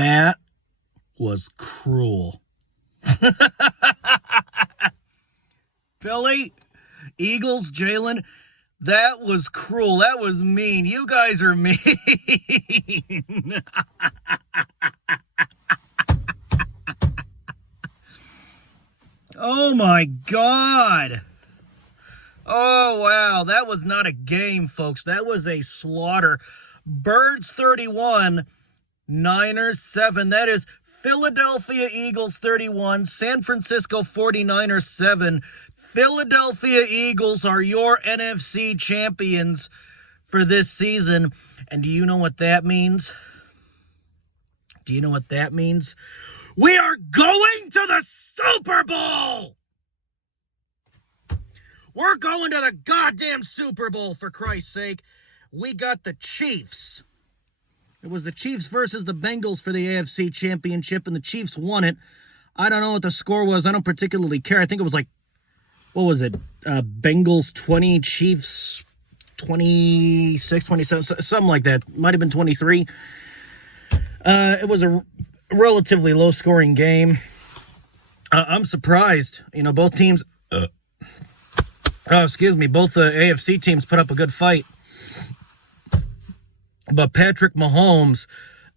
That was cruel. Billy, Eagles, Jalen, that was cruel. That was mean. You guys are mean. Oh, my God. Oh, wow. That was not a game, folks. That was a slaughter. Birds 31, Niners 7. That is Philadelphia Eagles 31, San Francisco 49ers 7. Philadelphia Eagles are your NFC champions for this season. And do you know what that means? Do you know what that means? We are going to the Super Bowl! We're going to the goddamn Super Bowl, for Christ's sake. We got the Chiefs. It was the Chiefs versus the Bengals for the AFC Championship, and the Chiefs won it. I don't know what the score was. I don't particularly care. I think it was like, what was it? Bengals 20, Chiefs 26, 27, something like that. Might have been 23. It was a relatively low-scoring game. I'm surprised. You know, both teams... both AFC teams put up a good fight. But Patrick Mahomes,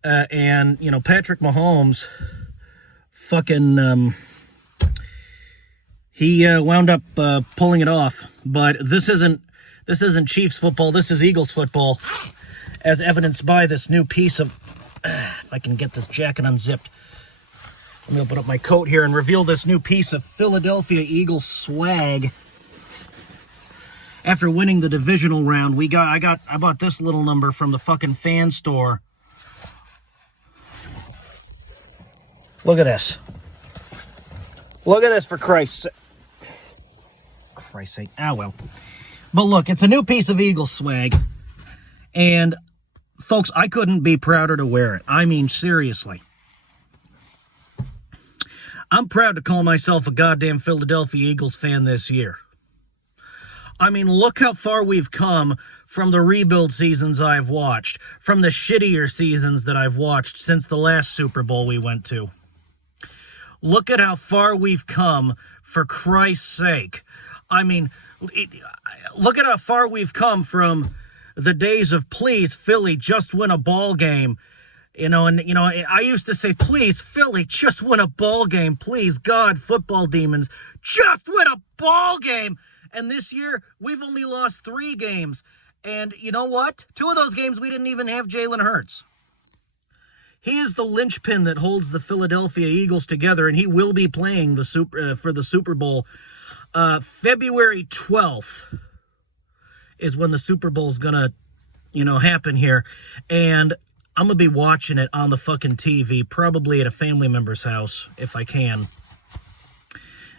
Patrick Mahomes fucking... he wound up pulling it off. But this isn't Chiefs football. This is Eagles football, as evidenced by this new piece of... if I can get this jacket unzipped. Let me open up my coat here and reveal this new piece of Philadelphia Eagles swag. After winning the divisional round, I bought this little number from the fucking fan store. Look at this. Look at this, for Christ's sake. Ah, well. But look, it's a new piece of Eagles swag. And, folks, I couldn't be prouder to wear it. I mean, seriously. I'm proud to call myself a goddamn Philadelphia Eagles fan this year. I mean, look how far we've come from the rebuild seasons I've watched, from the shittier seasons that I've watched since the last Super Bowl we went to. Look at how far we've come, for Christ's sake. I mean, look at how far we've come from the days of, please, Philly, just win a ball game. I used to say, please, Philly, just win a ball game. Please, God, football demons, just win a ball game. And this year, we've only lost 3 games. And you know what? 2 of those games, we didn't even have Jalen Hurts. He is the linchpin that holds the Philadelphia Eagles together, and he will be playing for the Super Bowl. February 12th is when the Super Bowl's gonna, happen here. And I'm gonna be watching it on the fucking TV, probably at a family member's house, if I can.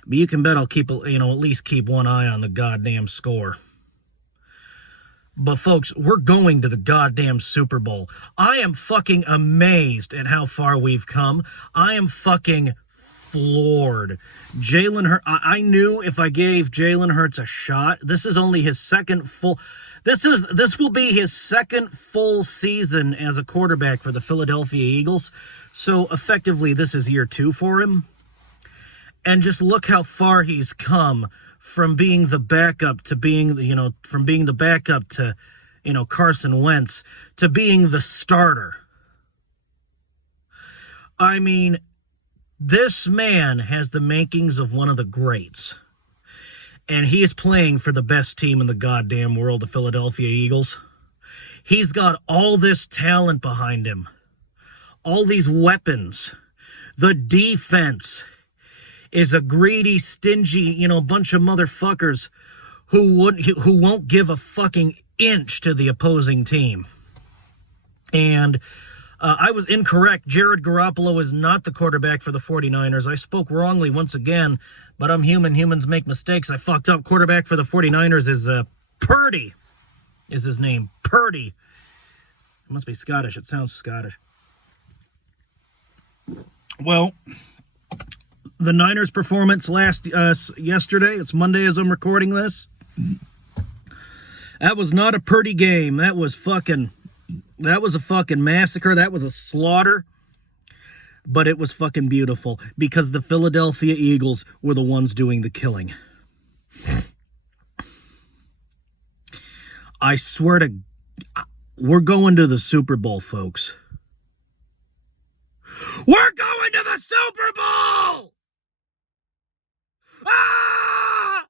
But you can bet I'll keep, at least keep one eye on the goddamn score. But folks, we're going to the goddamn Super Bowl. I am fucking amazed at how far we've come. I am fucking floored. Jalen Hurts, I knew if I gave Jalen Hurts a shot, this is only his second full... This will be his second full season as a quarterback for the Philadelphia Eagles. So effectively, this is year 2 for him. And just look how far he's come from being the backup to being, Carson Wentz to being the starter. I mean, this man has the makings of one of the greats. And he is playing for the best team in the goddamn world, the Philadelphia Eagles. He's got all this talent behind him. All these weapons. The defense is a greedy, stingy, bunch of motherfuckers who won't give a fucking inch to the opposing team. And I was incorrect. Jared Garoppolo is not the quarterback for the 49ers. I spoke wrongly once again, but I'm human. Humans make mistakes. I fucked up. Quarterback for the 49ers is Purdy is his name. Purdy. It must be Scottish. It sounds Scottish. Well, the Niners' performance yesterday, it's Monday as I'm recording this, that was not a Purdy game. That was a fucking massacre. That was a slaughter. but it was fucking beautiful because the Philadelphia Eagles were the ones doing the killing. I swear to... We're going to the Super Bowl, folks. We're going to the Super Bowl! Ah!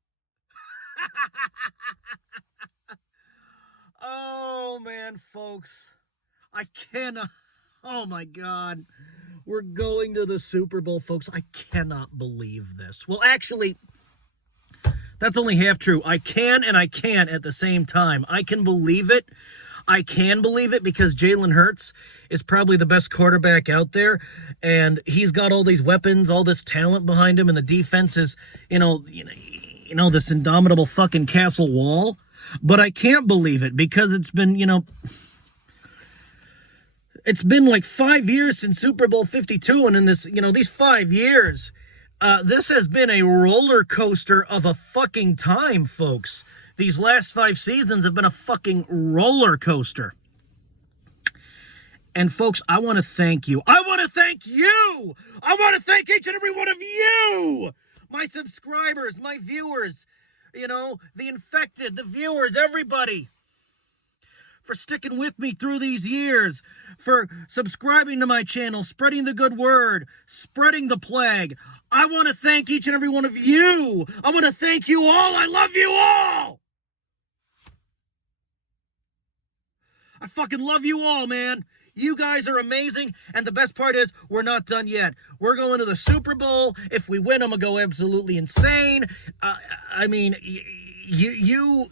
Oh, man, folks. I cannot... Oh, my God. We're going to the Super Bowl, folks. I cannot believe this. Well, actually, that's only half true. I can and I can't at the same time. I can believe it. I can believe it because Jalen Hurts is probably the best quarterback out there, and he's got all these weapons, all this talent behind him, and the defense is, this indomitable fucking castle wall. But I can't believe it because it's been, it's been like 5 years since Super Bowl 52, and in this, these 5 years, this has been a roller coaster of a fucking time, folks. These last 5 seasons have been a fucking roller coaster. And folks, I want to thank you. I want to thank you! I want to thank each and every one of you! My subscribers, my viewers, the infected, the viewers, everybody. For sticking with me through these years, for subscribing to my channel, spreading the good word, spreading the plague. I want to thank each and every one of you. I want to thank you all. I love you all. I fucking love you all, man. You guys are amazing, and the best part is we're not done yet. We're going to the Super Bowl. If we win, I'm gonna go absolutely insane. You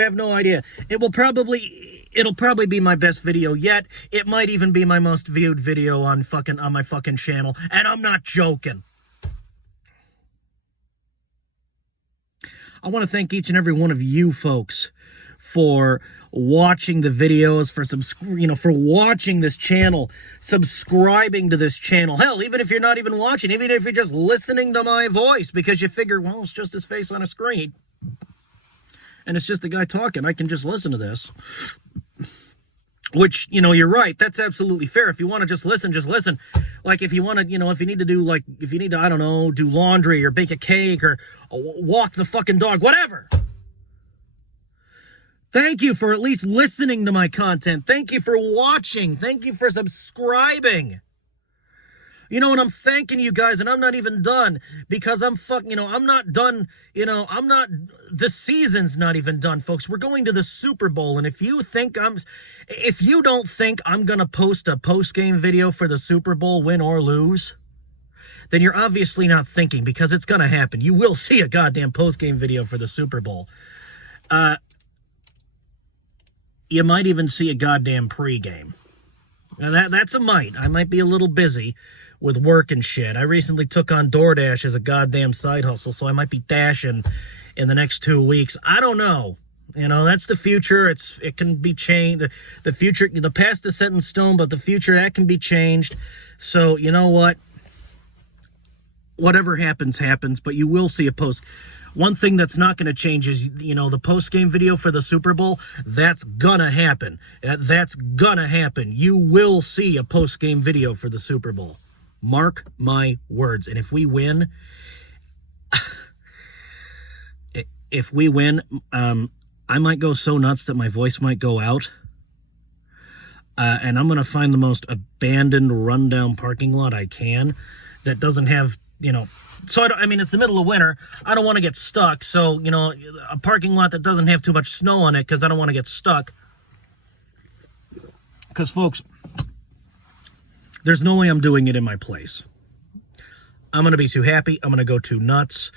have no idea. It'll probably be my best video yet. It might even be my most viewed video on my fucking channel, and I'm not joking. I want to thank each and every one of you folks for watching the videos, for watching this channel, subscribing to this channel. Hell, even if you're not even watching, even if you're just listening to my voice because you figure, well, it's just his face on a screen. And it's just a guy talking. I can just listen to this. Which, you're right. That's absolutely fair. If you want to just listen, just listen. Like, if you want to, if you need to, I don't know, do laundry or bake a cake or walk the fucking dog, whatever. Thank you for at least listening to my content. Thank you for watching. Thank you for subscribing. And I'm thanking you guys, and I'm not even done because I'm not done. The season's not even done, folks. We're going to the Super Bowl, and if you don't think I'm going to post a post-game video for the Super Bowl, win or lose, then you're obviously not thinking because it's going to happen. You will see a goddamn post-game video for the Super Bowl. You might even see a goddamn pregame. Now that's a might. I might be a little busy with work and shit. I recently took on DoorDash as a goddamn side hustle, so I might be dashing in the next 2 weeks. I don't know. That's the future. It can be changed. The future, the past is set in stone, but the future, that can be changed. So, you know what? Whatever happens, happens, but you will see a post. One thing that's not going to change is, the post-game video for the Super Bowl. That's going to happen. That's going to happen. You will see a post-game video for the Super Bowl. Mark my words. And if we win, I might go so nuts that my voice might go out. And I'm going to find the most abandoned, rundown parking lot I can that doesn't have, so it's the middle of winter. I don't want to get stuck. So, a parking lot that doesn't have too much snow on it because I don't want to get stuck. Because, folks, there's no way I'm doing it in my place. I'm going to be too happy. I'm going to go too nuts.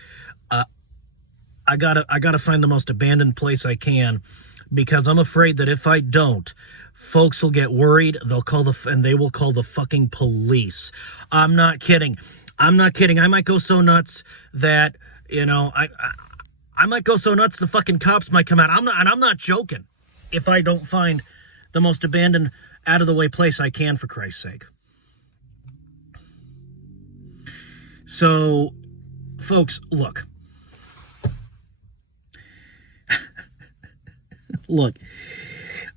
I gotta find the most abandoned place I can because I'm afraid that if I don't, folks will get worried. They will call the fucking police. I'm not kidding. I might go so nuts that, I might go so nuts the fucking cops might come out. I'm not joking if I don't find the most abandoned, out of the way place I can, for Christ's sake. So, folks, look. Look,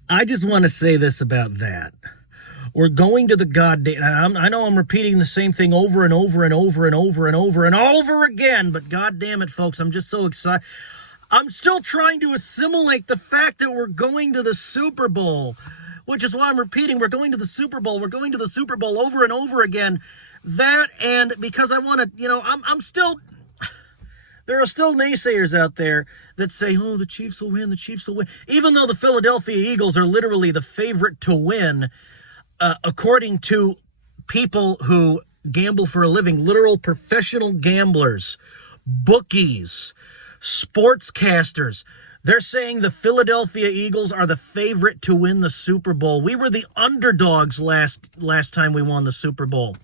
I just want to say this about that. We're going to the goddamn... I know I'm repeating the same thing over and over and over and over and over and over again, but goddamn it, folks, I'm just so excited. I'm still trying to assimilate the fact that we're going to the Super Bowl, which is why I'm repeating, we're going to the Super Bowl. We're going to the Super Bowl over and over again. That, and because I want to, I'm still... There are still naysayers out there that say, oh, the Chiefs will win, the Chiefs will win. Even though the Philadelphia Eagles are literally the favorite to win, according to people who gamble for a living, literal professional gamblers, bookies, sportscasters, they're saying the Philadelphia Eagles are the favorite to win the Super Bowl. We were the underdogs last time we won the Super Bowl.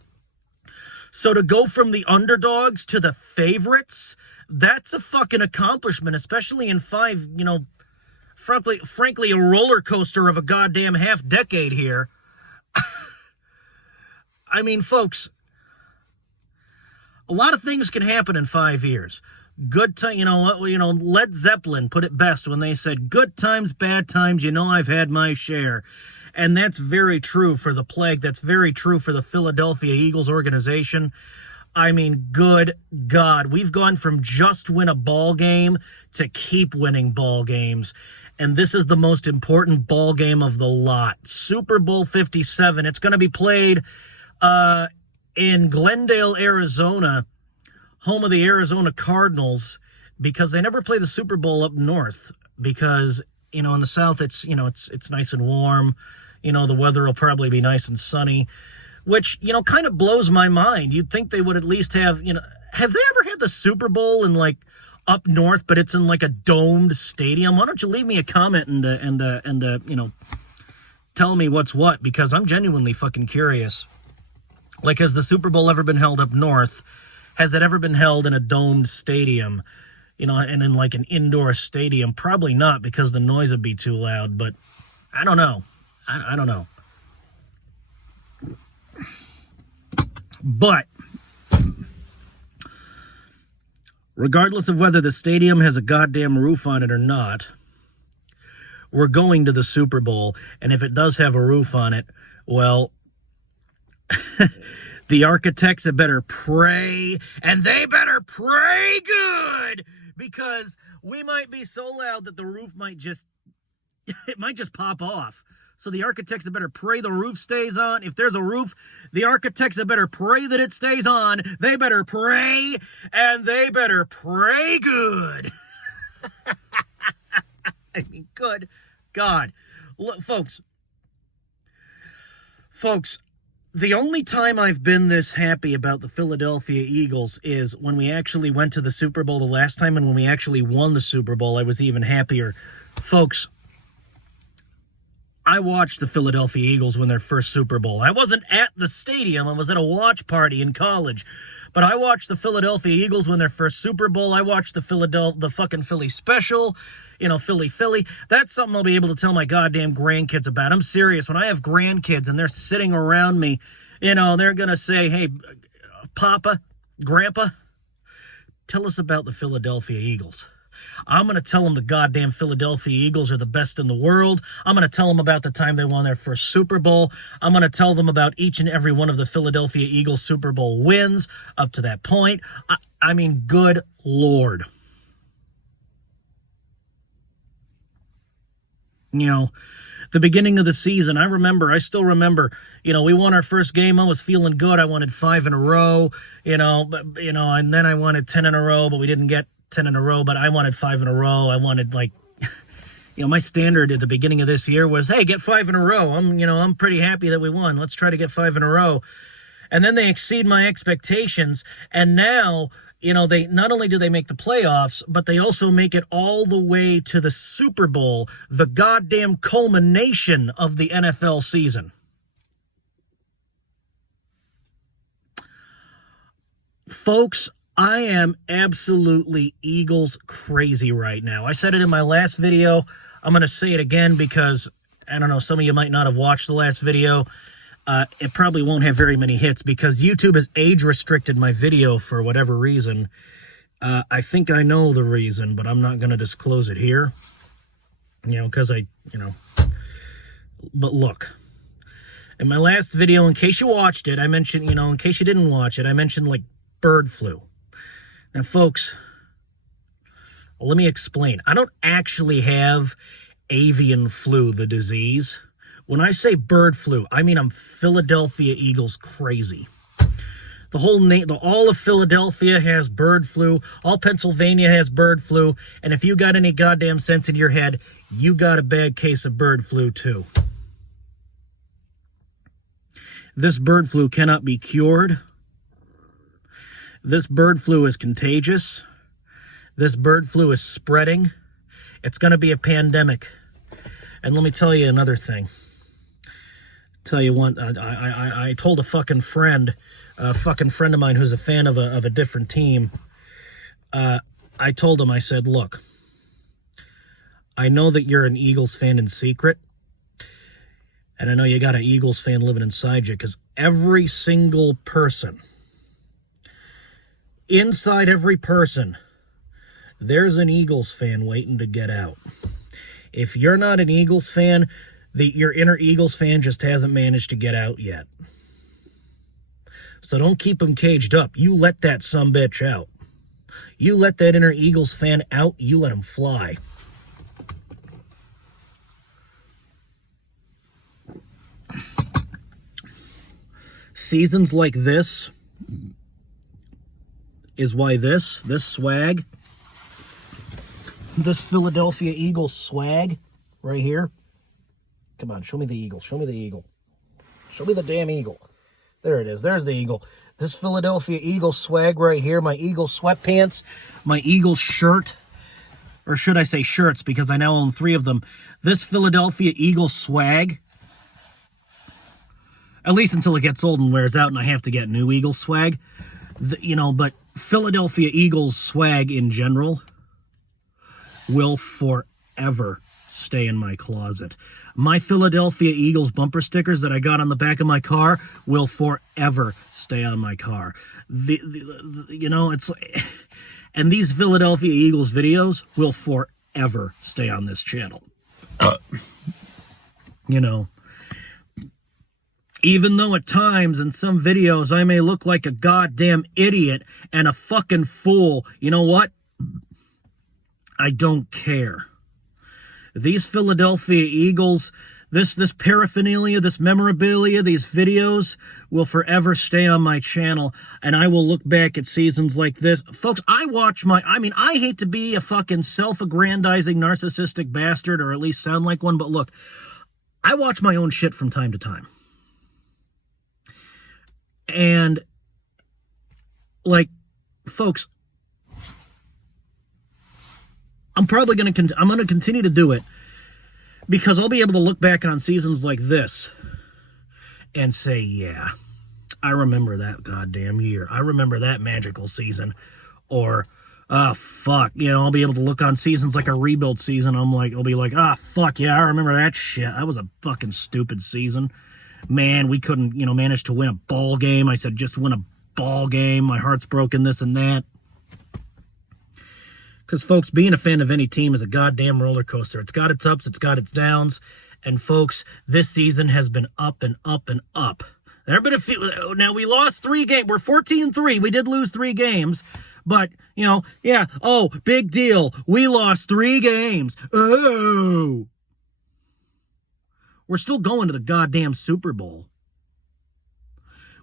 So to go from the underdogs to the favorites, that's a fucking accomplishment, especially in frankly, a roller coaster of a goddamn half decade here. I mean, folks, a lot of things can happen in 5 years. Good time, Led Zeppelin put it best when they said, good times, bad times, I've had my share. And that's very true for the Plague. That's very true for the Philadelphia Eagles organization. I mean, good God, we've gone from just win a ball game to keep winning ball games. And this is the most important ball game of the lot. Super Bowl 57. It's going to be played in Glendale, Arizona, home of the Arizona Cardinals, because they never play the Super Bowl up north because, in the South, it's nice and warm. The weather will probably be nice and sunny, which, kind of blows my mind. You'd think they would at least have, have they ever had the Super Bowl in, up north, but it's in, a domed stadium? Why don't you leave me a comment and tell me what's what, because I'm genuinely fucking curious. Has the Super Bowl ever been held up north? Has it ever been held in a domed stadium, and in, an indoor stadium? Probably not, because the noise would be too loud, but I don't know. I don't know. But regardless of whether the stadium has a goddamn roof on it or not, we're going to the Super Bowl. And if it does have a roof on it, well, the architects had better pray, and they better pray good, because we might be so loud that the roof might just pop off. So the architects had better pray the roof stays on. If there's a roof, the architects had better pray that it stays on. They better pray, and they better pray good. I mean, good God. Look, folks, the only time I've been this happy about the Philadelphia Eagles is when we actually went to the Super Bowl the last time, and when we actually won the Super Bowl, I was even happier. Folks, I watched the Philadelphia Eagles win their first Super Bowl. I wasn't at the stadium. I was at a watch party in college. But I watched the Philadelphia Eagles win their first Super Bowl. I watched the fucking Philly special, Philly. That's something I'll be able to tell my goddamn grandkids about. I'm serious. When I have grandkids and they're sitting around me, they're going to say, hey, Papa, Grandpa, tell us about the Philadelphia Eagles. I'm going to tell them the goddamn Philadelphia Eagles are the best in the world. I'm going to tell them about the time they won their first Super Bowl. I'm going to tell them about each and every one of the Philadelphia Eagles Super Bowl wins up to that point. I mean, good Lord. The beginning of the season, I still remember, we won our first game. I was feeling good. I wanted 5 in a row, and then I wanted 10 in a row, but we didn't get 10 in a row, but I wanted 5 in a row. I wanted my standard at the beginning of this year was, hey, get 5 in a row. I'm pretty happy that we won. Let's try to get 5 in a row. And then they exceed my expectations. And now, they not only do they make the playoffs, but they also make it all the way to the Super Bowl, the goddamn culmination of the NFL season. Folks, I am absolutely Eagles crazy right now. I said it in my last video. I'm going to say it again because, I don't know, some of you might not have watched the last video. It probably won't have very many hits because YouTube has age-restricted my video for whatever reason. I think I know the reason, but I'm not going to disclose it here. Because but look. In my last video, in case you watched it, I mentioned, in case you didn't watch it, I mentioned, like, bird flu. Now, folks, let me explain. I don't actually have avian flu, the disease. When I say bird flu, I mean I'm Philadelphia Eagles crazy. All of Philadelphia has bird flu. All Pennsylvania has bird flu. And if you got any goddamn sense in your head, you got a bad case of bird flu too. This bird flu cannot be cured. This bird flu is contagious. This bird flu is spreading. It's going to be a pandemic. And let me tell you another thing. Tell you what, I told a fucking friend of mine who's a fan of a different team. I told him, I said, look, I know that you're an Eagles fan in secret. And I know you got an Eagles fan living inside you, because every single person, inside every person, there's an Eagles fan waiting to get out. If you're not an Eagles fan, your inner Eagles fan just hasn't managed to get out yet. So don't keep them caged up. You let that sumbitch out. You let that inner Eagles fan out, you let him fly. Seasons like this is why this swag, this Philadelphia Eagles swag right here. Come on, show me the eagle. Show me the eagle. Show me the damn eagle. There it is. There's the eagle. This Philadelphia Eagles swag right here, my Eagles sweatpants, my Eagles shirt, or should I say shirts, because I now own 3 of them. This Philadelphia Eagles swag, at least until it gets old and wears out and I have to get new Eagles swag. But Philadelphia Eagles swag in general will forever stay in my closet. My Philadelphia Eagles bumper stickers that I got on the back of my car will forever stay on my car. It's like, and these Philadelphia Eagles videos will forever stay on this channel. Even though at times in some videos I may look like a goddamn idiot and a fucking fool, you know what? I don't care. These Philadelphia Eagles, this paraphernalia, this memorabilia, these videos will forever stay on my channel, and I will look back at seasons like this. Folks, I hate to be a fucking self-aggrandizing, narcissistic bastard, or at least sound like one, but look, I watch my own shit from time to time. And, folks, I'm going to continue to do it, because I'll be able to look back on seasons like this and say, yeah, I remember that goddamn year. I remember that magical season. Or, fuck, I'll be able to look on seasons like a rebuild season. I'll be like, fuck, yeah, I remember that shit. That was a fucking stupid season. Man, we couldn't, manage to win a ball game. I said, just win a ball game. My heart's broken, this and that. Because, folks, being a fan of any team is a goddamn roller coaster. It's got its ups, it's got its downs. And, folks, this season has been up and up and up. There have been a few. Now, we lost 3 games. We're 14-3. We did lose 3 games. But, big deal. We lost 3 games. Oh. We're still going to the goddamn Super Bowl.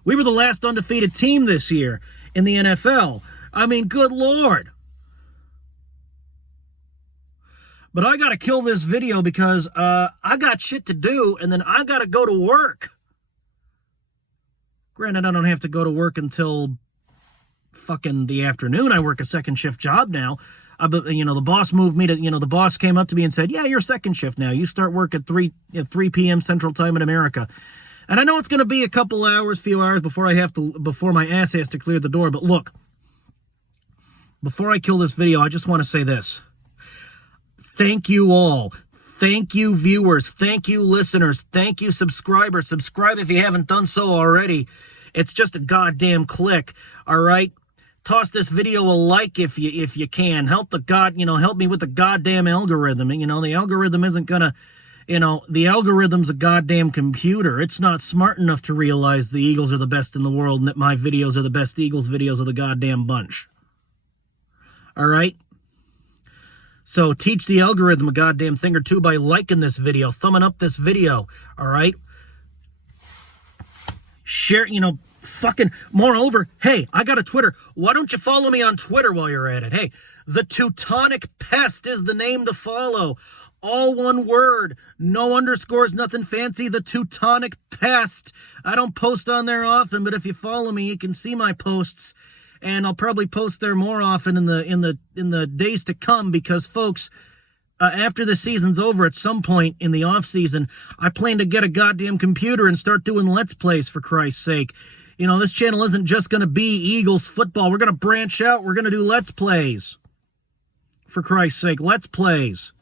We were the last undefeated team this year in the NFL. I mean, good Lord. But I got to kill this video because I got shit to do, and then I got to go to work. Granted, I don't have to go to work until fucking the afternoon. I work a second shift job now. The boss moved me to, the boss came up to me and said, yeah, you're second shift now. You start work at 3 p.m. Central Time in America. And I know it's going to be a few hours before my ass has to clear the door. But look, before I kill this video, I just want to say this. Thank you all. Thank you, viewers. Thank you, listeners. Thank you, subscribers. Subscribe if you haven't done so already. It's just a goddamn click, all right? Toss this video a like if you can. Help me with the goddamn algorithm. The algorithm isn't gonna You know, the algorithm's a goddamn computer. It's not smart enough to realize the Eagles are the best in the world and that my videos are the best Eagles videos of the goddamn bunch. All right? So teach the algorithm a goddamn thing or two by liking this video, thumbing up this video, all right? Share, fucking, moreover, hey, I got a Twitter. Why don't you follow me on Twitter while you're at it? Hey, the Teutonic Pest is the name to follow. All one word, no underscores, nothing fancy. The Teutonic Pest. I don't post on there often, but if you follow me, you can see my posts, and I'll probably post there more often in the days to come because, folks, after the season's over, at some point in the off season, I plan to get a goddamn computer and start doing Let's Plays, for Christ's sake. This channel isn't just going to be Eagles football. We're going to branch out. We're going to do Let's Plays. For Christ's sake, Let's Plays.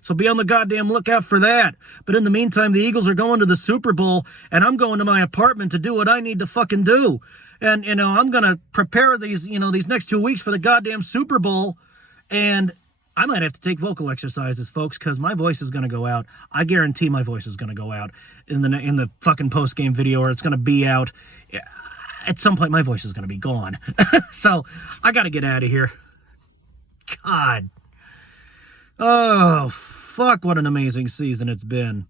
So be on the goddamn lookout for that. But in the meantime, the Eagles are going to the Super Bowl, and I'm going to my apartment to do what I need to fucking do. And, I'm going to prepare these next 2 weeks for the goddamn Super Bowl, and I might have to take vocal exercises, folks, because my voice is going to go out. I guarantee my voice is going to go out in the fucking post-game video, or it's going to be out. At some point, my voice is going to be gone. So I got to get out of here. God. Oh, fuck, what an amazing season it's been.